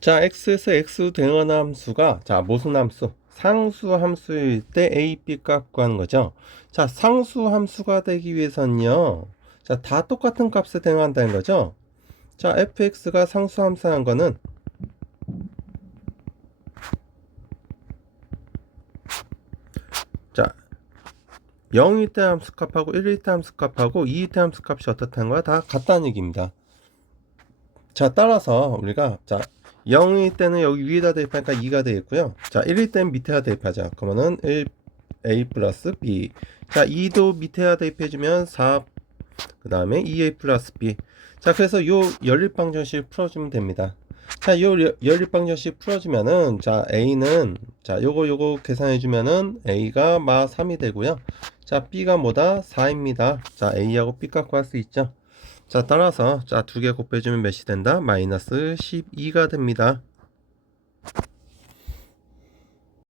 자, x에서 x 대응하는 함수가 자, 모순 함수, 상수 함수일 때 a, b 값 구하는 거죠. 자, 상수 함수가 되기 위해서는요. 자, 다 똑같은 값에 대응한다는 거죠. 자, fx가 상수 함수한 거는 자, 0일 때 함수 값하고 1일 때 함수 값하고 2일 때 함수 값이 어떻다는 거야? 다 같다는 얘기입니다. 자, 따라서 우리가 자, 0일 때는 여기 위에다 대입하니까 2가 되겠고요. 자, 1일 때는 밑에다 대입하자. 그러면은 1 a 플러스 b. 자, 2도 밑에다 대입해주면 4. 그 다음에 2a 플러스 b. 자, 그래서 요 연립방정식 풀어주면 됩니다. 자, 요 여- 연립방정식 풀어주면은 자, a는 자, 요거 요거 계산해주면은 a가 마 3이 되고요. 자, b가 뭐다? 4입니다. 자, a하고 b 값 구할 수 있죠. 자, 따라서 자, 두 개 곱해주면 몇이 된다? 마이너스 12가 됩니다.